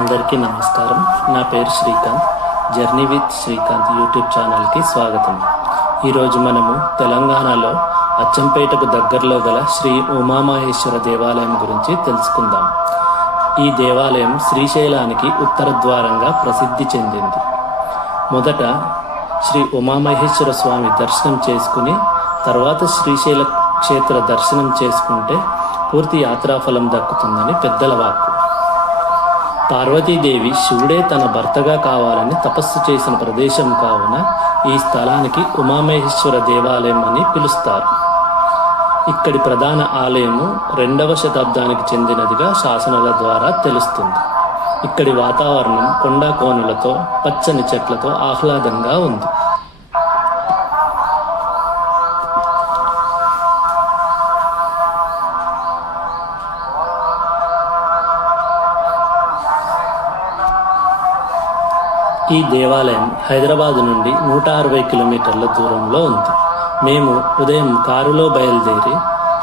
అందరికీ నమస్కారం. నా పేరు Srikanth. Journey with Srikanth YouTube ఛానల్కి స్వాగతం. ఈరోజు మనము తెలంగాణలో అచ్చంపేటకు దగ్గరలో గల శ్రీ ఉమామహేశ్వర దేవాలయం గురించి తెలుసుకుందాం. ఈ దేవాలయం శ్రీశైలానికి ఉత్తర ద్వారంగా ప్రసిద్ధి చెందింది. మొదట శ్రీ ఉమామహేశ్వర స్వామి దర్శనం చేసుకుని తర్వాత శ్రీశైల క్షేత్ర దర్శనం చేసుకుంటే పూర్తి యాత్రాఫలం దక్కుతుందని పెద్దల వాక్కు. పార్వతీదేవి శివుడే తన భర్తగా కావాలని తపస్సు చేసిన ప్రదేశం కావున ఈ స్థలానికి ఉమామహేశ్వర దేవాలయం అని పిలుస్తారు. ఇక్కడి ప్రధాన ఆలయము రెండవ శతాబ్దానికి చెందినదిగా శాసనాల ద్వారా తెలుస్తుంది. ఇక్కడి వాతావరణం కొండా కోనలతో పచ్చని చెట్లతో ఆహ్లాదంగా ఉంది. ఈ దేవాలయం హైదరాబాద్ నుండి నూట అరవై కిలోమీటర్ల దూరంలో ఉంది. మేము ఉదయం కారులో బయలుదేరి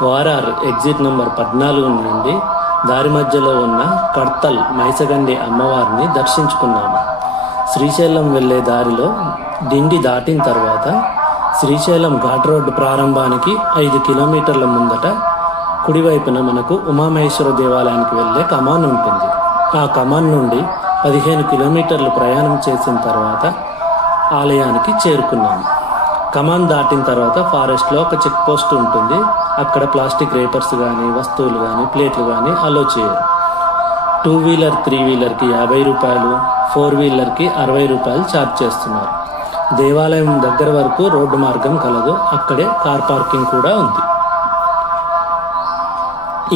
ఓఆర్ఆర్ ఎగ్జిట్ నంబర్ పద్నాలుగు నుండి దారి మధ్యలో ఉన్న కడ్తల్ మైసగండి అమ్మవారిని దర్శించుకున్నాము. శ్రీశైలం వెళ్ళే దారిలో డిండి దాటిన తర్వాత శ్రీశైలం ఘాట్ రోడ్డు ప్రారంభానికి ఐదు కిలోమీటర్ల ముందట కుడివైపున మనకు ఉమామహేశ్వర దేవాలయానికి వెళ్ళే కమాన్ ఉంటుంది. ఆ కమాన్ నుండి పదిహేను కిలోమీటర్లు ప్రయాణం చేసిన తర్వాత ఆలయానికి చేరుకున్నాము. కమాన్ దాటిన తర్వాత ఫారెస్ట్లో ఒక చెక్ పోస్ట్ ఉంటుంది. అక్కడ ప్లాస్టిక్ రేపర్స్ కానీ వస్తువులు కానీ ప్లేట్లు కానీ అలో చేయరు. టూ వీలర్ త్రీ వీలర్కి యాభై రూపాయలు ఫోర్ వీలర్కి అరవై రూపాయలు ఛార్జ్ చేస్తున్నారు. దేవాలయం దగ్గర వరకు రోడ్డు మార్గం కలదు. అక్కడే కార్ పార్కింగ్ కూడా ఉంది.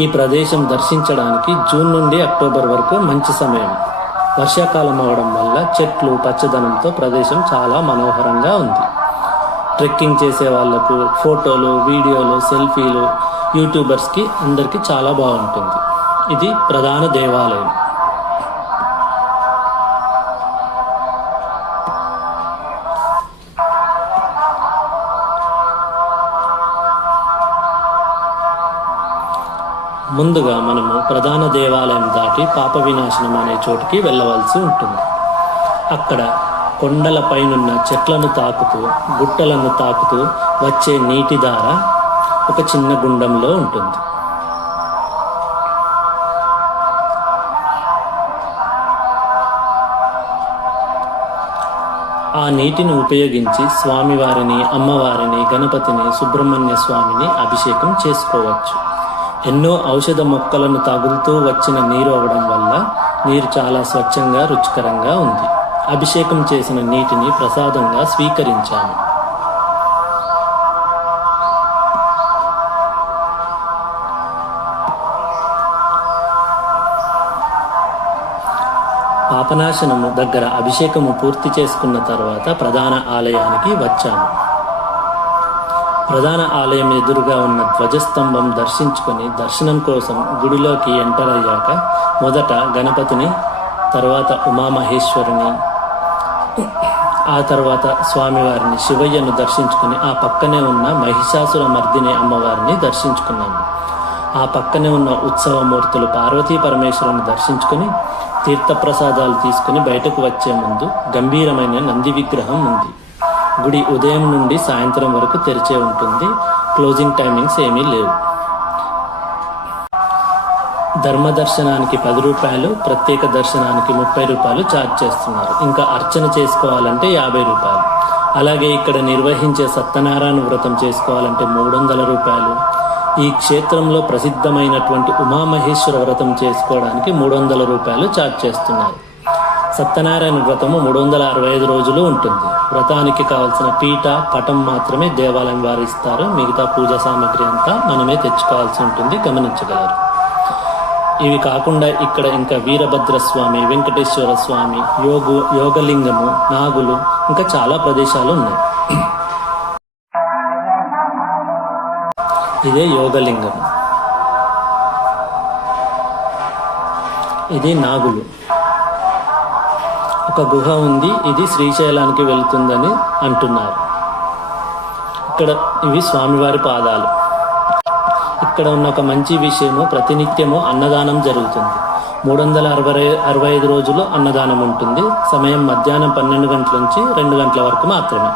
ఈ ప్రదేశం దర్శించడానికి జూన్ నుండి అక్టోబర్ వరకు మంచి సమయం. వర్షాకాలం అవడం వల్ల చెట్లు పచ్చదనంతో ప్రదేశం చాలా మనోహరంగా ఉంది. ట్రెక్కింగ్ చేసే వాళ్ళకు ఫోటోలు వీడియోలు సెల్ఫీలు యూట్యూబర్స్కి అందరికీ చాలా బాగుంటుంది. ఇది ప్రధాన దేవాలయం. ముందుగా మనము ప్రధాన దేవాలయం దాటి పాప వినాశనం అనే చోటుకి వెళ్ళవలసి ఉంటుంది. అక్కడ కొండలపైనున్న చెట్లను తాకుతూ గుట్టలను తాకుతూ వచ్చే నీటి ధార ఒక చిన్న గుండంలో ఉంటుంది. ఆ నీటిని ఉపయోగించి స్వామివారిని అమ్మవారిని గణపతిని సుబ్రహ్మణ్య స్వామిని అభిషేకం చేసుకోవచ్చు. ఎన్నో ఔషధ మొక్కలను తగులుతూ వచ్చిన నీరు అవడం వల్ల నీరు చాలా స్వచ్ఛంగా రుచికరంగా ఉంది. అభిషేకం చేసిన నీటిని ప్రసాదంగా స్వీకరించాము. పాపనాశనము దగ్గర అభిషేకము పూర్తి చేసుకున్న తర్వాత ప్రధాన ఆలయానికి వచ్చాము. ప్రధాన ఆలయం ఎదురుగా ఉన్న ధ్వజస్తంభం దర్శించుకొని దర్శనం కోసం గుడిలోకి ఎంటర్ అయ్యాక మొదట గణపతిని తర్వాత ఉమామహేశ్వరుని ఆ తర్వాత స్వామివారిని శివయ్యను దర్శించుకుని ఆ పక్కనే ఉన్న మహిషాసుర మర్దిని అమ్మవారిని దర్శించుకున్నాము. ఆ పక్కనే ఉన్న ఉత్సవమూర్తులు పార్వతీ పరమేశ్వరుని దర్శించుకుని తీర్థప్రసాదాలు తీసుకుని బయటకు వచ్చే ముందు గంభీరమైన నంది విగ్రహం ఉంది. గుడి ఉదయం నుండి సాయంత్రం వరకు తెరిచే ఉంటుంది. క్లోజింగ్ టైమింగ్స్ ఏమీ లేవు. ధర్మ దర్శనానికి పది రూపాయలు ప్రత్యేక దర్శనానికి ముప్పై రూపాయలు ఛార్జ్ చేస్తున్నారు. ఇంకా అర్చన చేసుకోవాలంటే యాభై రూపాయలు. అలాగే ఇక్కడ నిర్వహించే సత్యనారాయణ వ్రతం చేసుకోవాలంటే మూడు వందల రూపాయలు. ఈ క్షేత్రంలో ప్రసిద్ధమైనటువంటి ఉమామహేశ్వర వ్రతం చేసుకోవడానికి మూడు వందల రూపాయలు ఛార్జ్ చేస్తున్నారు. సత్యనారాయణ వ్రతము మూడు వందల అరవై ఐదు రోజులు ఉంటుంది. వ్రతానికి కావలసిన పీట పటం మాత్రమే దేవాలయం వారు ఇస్తారు. మిగతా పూజా సామాగ్రి అంతా మనమే తెచ్చుకోవాల్సి ఉంటుంది. గమనించగలరు. ఇవి కాకుండా ఇక్కడ ఇంకా వీరభద్ర స్వామి వెంకటేశ్వర స్వామి యోగు యోగలింగము నాగులు ఇంకా చాలా ప్రదేశాలు ఉన్నాయి. ఇదే యోగలింగం ఇది నాగులు. ఒక గుహ ఉంది. ఇది శ్రీశైలానికి వెళ్తుందని అంటున్నారు. ఇక్కడ ఇవి స్వామివారి పాదాలు. ఇక్కడ ఉన్న ఒక మంచి విషయము ప్రతినిత్యము అన్నదానం జరుగుతుంది. మూడు వందల అరవై అరవై ఐదు రోజులు అన్నదానం ఉంటుంది. సమయం మధ్యాహ్నం పన్నెండు గంటల నుంచి రెండు గంటల వరకు మాత్రమే.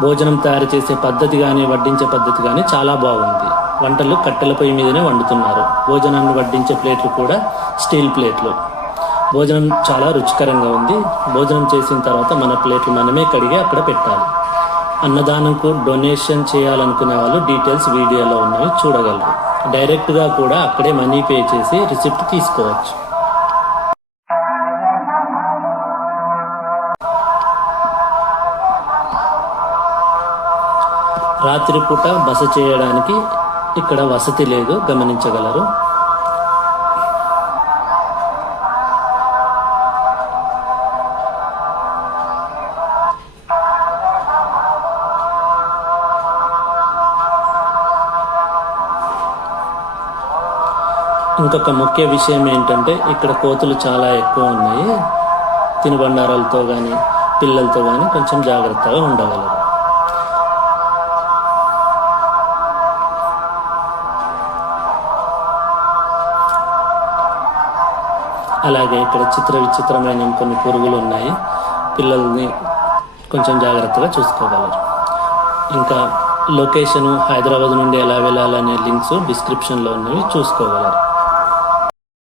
భోజనం తయారు చేసే పద్ధతి కానీ వడ్డించే పద్ధతి కానీ చాలా బాగుంది. వంటలు కట్టెల పొయ్యి మీదనే వండుతున్నారు. భోజనాన్ని వడ్డించే ప్లేట్లు కూడా స్టీల్ ప్లేట్లు. భోజనం చాలా రుచికరంగా ఉంది. భోజనం చేసిన తర్వాత మన ప్లేట్లు మనమే కడిగి అక్కడ పెట్టాలి. అన్నదానంకు డొనేషన్ చేయాలనుకునే వాళ్ళు డీటెయిల్స్ వీడియోలో ఉన్నవి చూడగలరు. డైరెక్ట్గా కూడా అక్కడే మనీ పే చేసి రిసిప్ట్ తీసుకోవచ్చు. రాత్రిపూట బస చేయడానికి ఇక్కడ వసతి లేదు గమనించగలరు. ఇంకొక ముఖ్య విషయం ఏంటంటే ఇక్కడ కోతులు చాలా ఎక్కువ ఉన్నాయి. తినుబండారాలతో కానీ పిల్లలతో కానీ కొంచెం జాగ్రత్తగా ఉండగలరు. అలాగే ఇక్కడ చిత్ర విచిత్రమైన కొన్ని పురుగులు ఉన్నాయి. పిల్లల్ని కొంచెం జాగ్రత్తగా చూసుకోగలరు. ఇంకా లొకేషను హైదరాబాద్ నుండి ఎలా వెళ్ళాలనే లింక్స్ డిస్క్రిప్షన్లో ఉన్నవి చూసుకోగలరు.